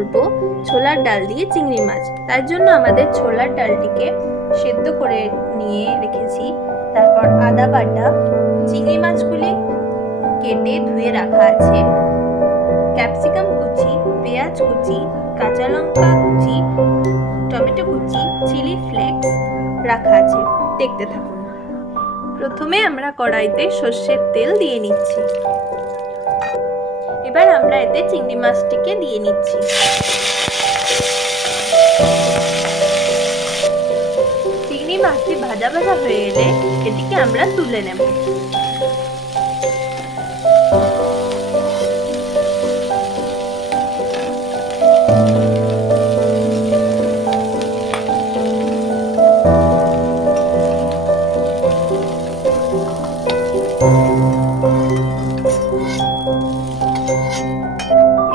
করব ছোলার ডাল দিয়ে চিংড়ি মাছ। তার জন্য আমাদের ছোলার ডালটিকে সেদ্ধ করে নিয়ে রেখেছি। তারপর আদা বাটা, চিংড়ি মাছগুলি কেটে ধুয়ে রাখা আছে, ক্যাপসিকাম কুচি, পেঁয়াজ কুচি, কাঁচা লঙ্কা কুচি, টমেটো কুচি, চিলি ফ্লেক্স রাখা আছে। দেখতে থাকুন। প্রথমে আমরা কড়াইতে সর্ষের তেল দিয়ে নিচ্ছি। এবার আমরা এতে চিংড়ি মাছটিকে দিয়ে নিচ্ছি। চিংড়ি মাছটি ভাজা ভাজা হয়ে এলে এটিকে আমরা তুলে নেব।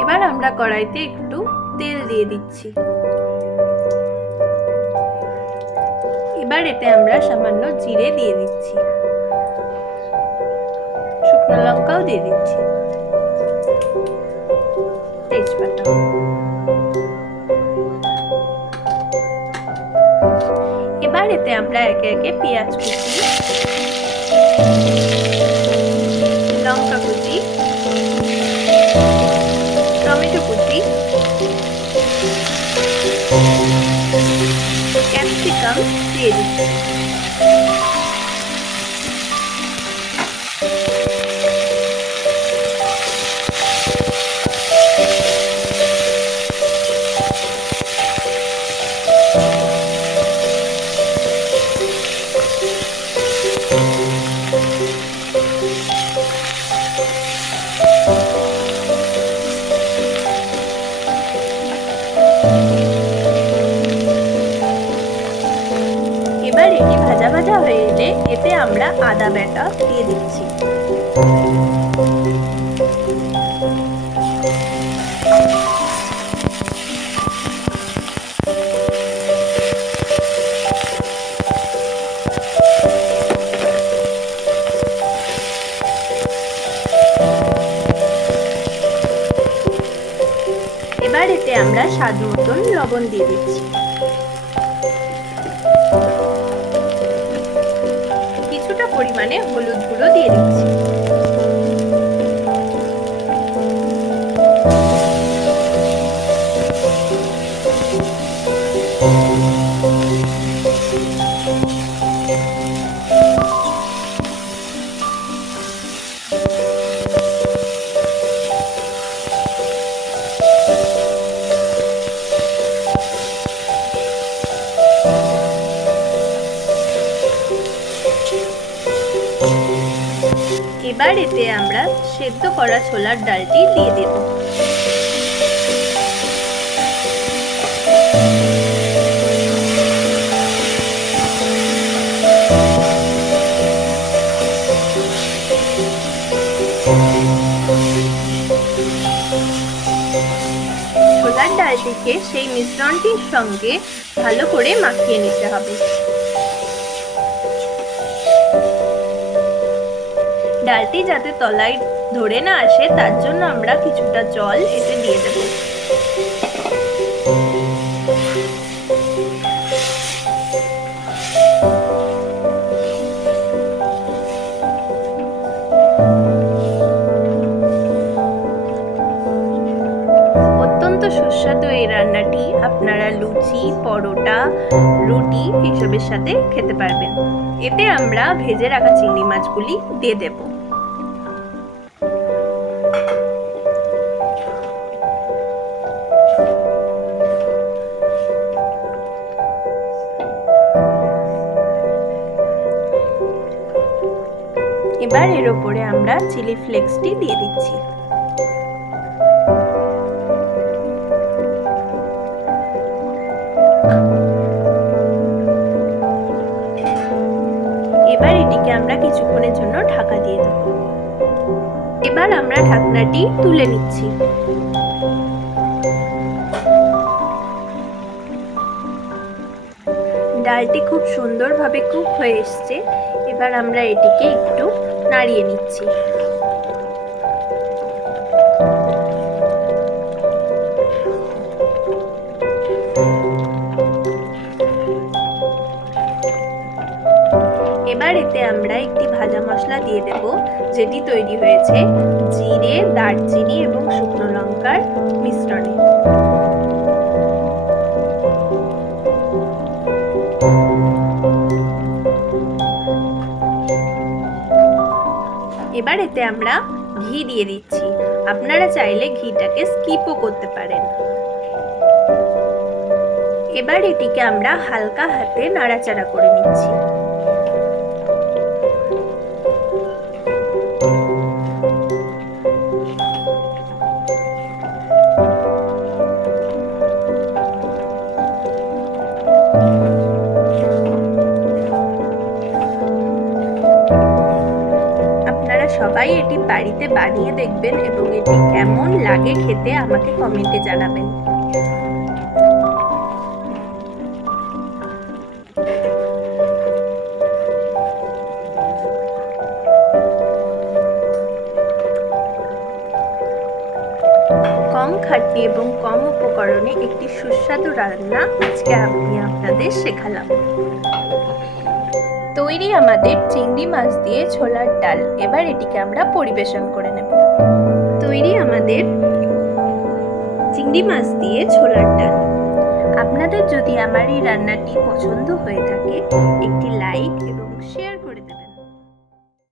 এবার আমরা কড়াইতে একটু তেল দিয়ে দিচ্ছি। এবার এতে আমরা সামান্য জিরে দিয়ে দিচ্ছি, শুকনো লঙ্কাও দিয়ে দিচ্ছি, তেজপাতা। এবার এতে আমরা একে একে পেঁয়াজ কুচি, লঙ্কা কুচি, টমেটো কুচি, ক্যাপসিকাম দিয়ে দিচ্ছি। এবার এটি ভাজা ভাজা হয়ে এলে এতে আমরা আদা বাটা দিয়ে দিচ্ছি। এবার এতে আমরা স্বাদ মতন লবণ দিয়ে দিচ্ছি। কিছুটা পরিমাণে হলুদ গুঁড়ো দিয়ে দিচ্ছি। এবার এতে আমরা সেদ্ধ করা ছোলার ডালটি দিয়ে দেব। ছোলার ডালটিকে সেই মিশ্রণটির সঙ্গে ভালো করে মাখিয়ে নিতে হবে। ডালটি যাতে তলায় ধরে না আসে তার জন্য আমরা কিছুটা জল এতে দিয়ে দেব। অত্যন্ত সুস্বাদু এই রান্নাটি আপনারা লুচি, পরোটা, রুটি এসবের সাথে খেতে পারবেন। এতে আমরা ভেজে রাখা চিংড়ি মাছগুলি দিয়ে দেব। এবার এর উপরে আমরা চিলি ফ্লেক্সটি দিয়ে দিচ্ছি। এবার এটিকে আমরা কিছুক্ষণের জন্য ঢাকা দিয়ে দেব। এবার আমরা ঢাকনাটি তুলে নিচ্ছি। ডালটি খুব সুন্দরভাবে কুক হয়ে এসছে। এবার আমরা এটিকে একটু নাড়িয়ে নিচ্ছি। এতে আমরা একটি ভাজা মশলা দিয়ে দেব, যেটি তৈরি হয়েছে জিরে, দারচিনি এবং শুকনো লঙ্কার মিশ্রণে। এবার এতে আমরা ঘি দিয়ে দিচ্ছি। আপনারা চাইলে ঘিটাকে স্কিপও করতে পারেন। এবার এটিকে আমরা হালকা হাতে নাড়াচাড়া করে নিচ্ছি। আপনারা সবাই এটি বাড়িতে বানিয়ে দেখবেন এবং এটি কেমন লাগে খেতে আমাকে কমেন্টে জানাবেন। কম খাটনি এবং কম উপকরণে একটি সুস্বাদু রান্না আজকে আমি আপনাদের শেখালাম। তৈরি আমাদের চিংড়ি মাছ দিয়ে ছোলার ডাল। এবার এটিকে আমরা পরিবেশন করে নেব। তৈরি আমাদের চিংড়ি মাছ দিয়ে ছোলার ডাল। আপনাদের যদি আমার এই রান্নাটি পছন্দ হয়ে থাকে, একটি লাইক এবং শেয়ার